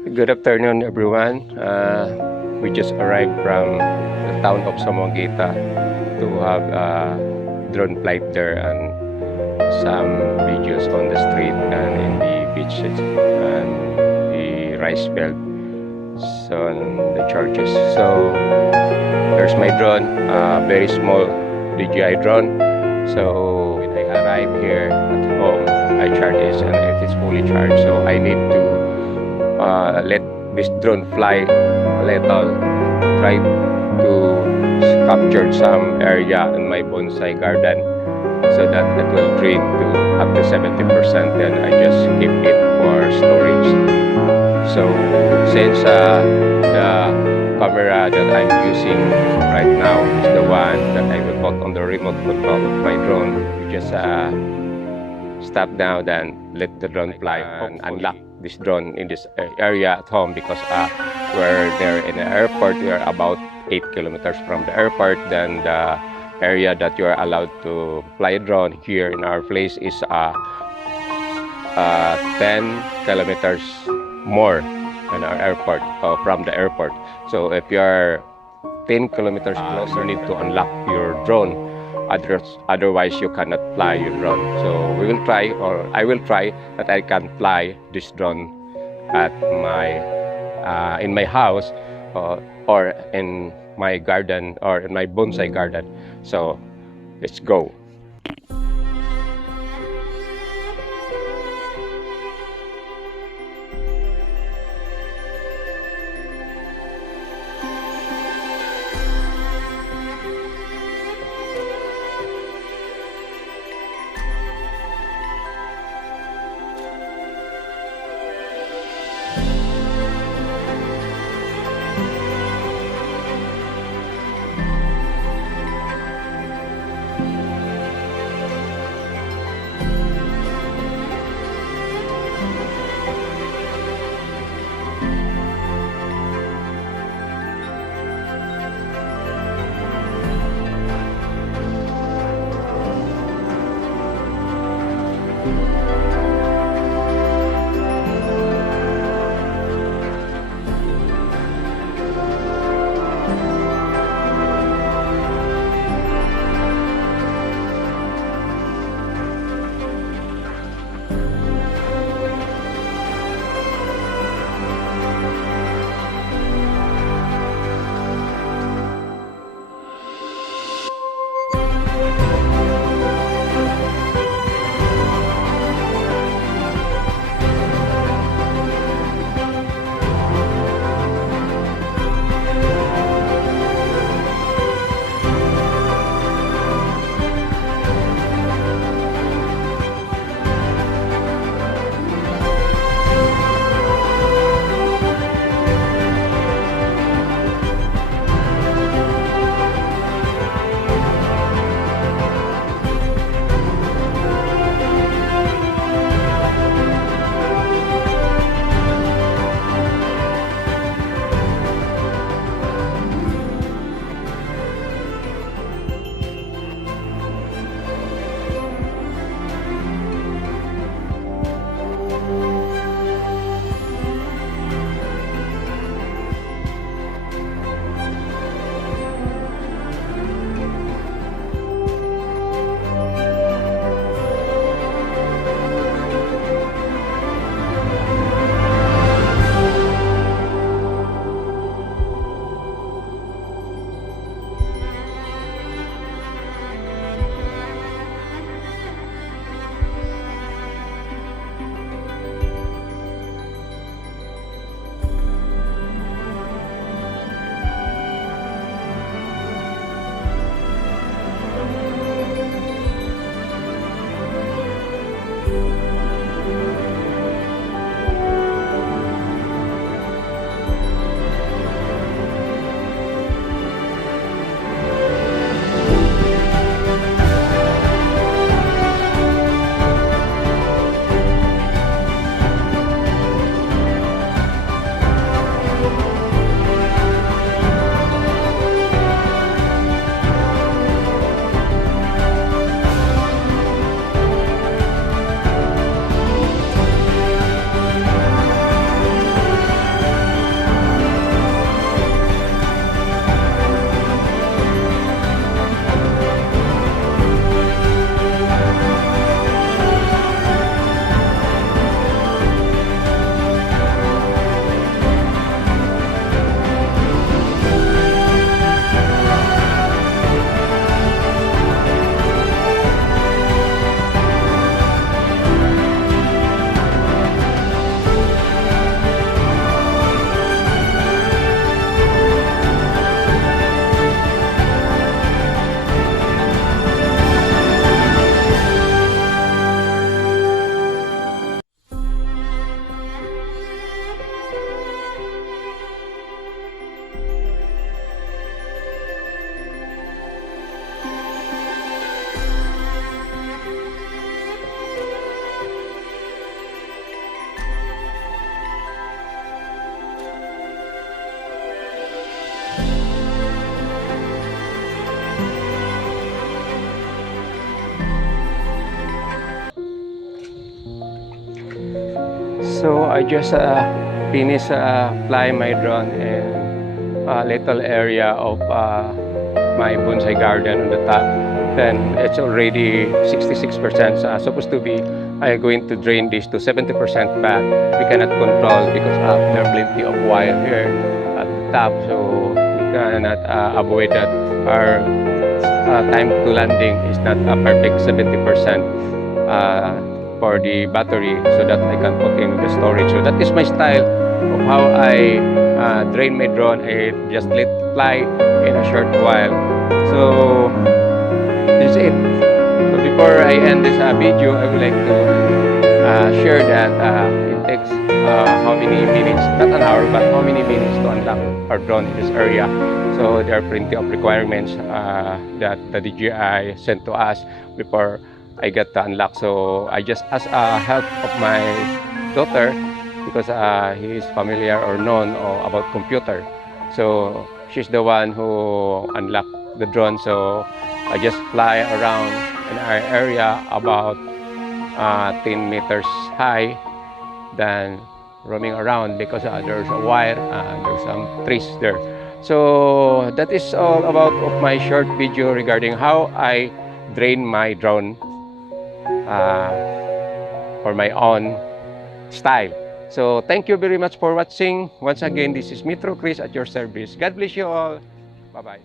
Good afternoon, everyone. We just arrived from the town of Samogita to have a drone flight there and some videos on the street and in the beaches and the rice belt, so and the churches. So there's my drone, very small DJI drone. So when I arrive here at home, I charge it and it is fully charged. So I need to let this drone fly a little, try to capture some area in my bonsai garden so that it will drain to up to 70%. Then I just keep it for storage. So since the camera that I'm using right now is the one that I will put on the remote control of my drone, you just stop now, then let the drone fly and unlock this drone in this area at home, because we're there in the airport. We are about 8 kilometers from the airport. Then the area that you are allowed to fly a drone here in our place is 10 kilometers more in our airport, from the airport. So if you are 10 kilometers closer, you need to unlock your drone. Otherwise, you cannot fly your drone. So we will try, or I will try that I can fly this drone at my in my house, or in my garden, or in my bonsai garden. So let's go. I just finished flying my drone in a little area of my bonsai garden on the top. Then it's already 66%. So supposed to be going to drain this to 70%, but we cannot control because there are plenty of wire here at the top. So we cannot avoid that. Our time to landing is not a perfect 70% for the battery, so that I can put in the storage. So that is my style of how I drain my drone. I just let it fly in a short while. So this is it. So before I end this video, I would like to share that it takes how many minutes, not an hour, but how many minutes to unlock our drone in this area. So there are plenty of requirements that the DJI sent to us before I got to unlock. So I just asked help of my daughter because he is familiar or known about computer. So she's the one who unlocked the drone. So I just fly around in our area about 10 meters high, then roaming around because there's a wire and there's some trees there. So that is all about of my short video regarding how I drain my drone for my own style. So thank you very much for watching. Once again, this is Metro Chris at your service. God bless you all. Bye-bye.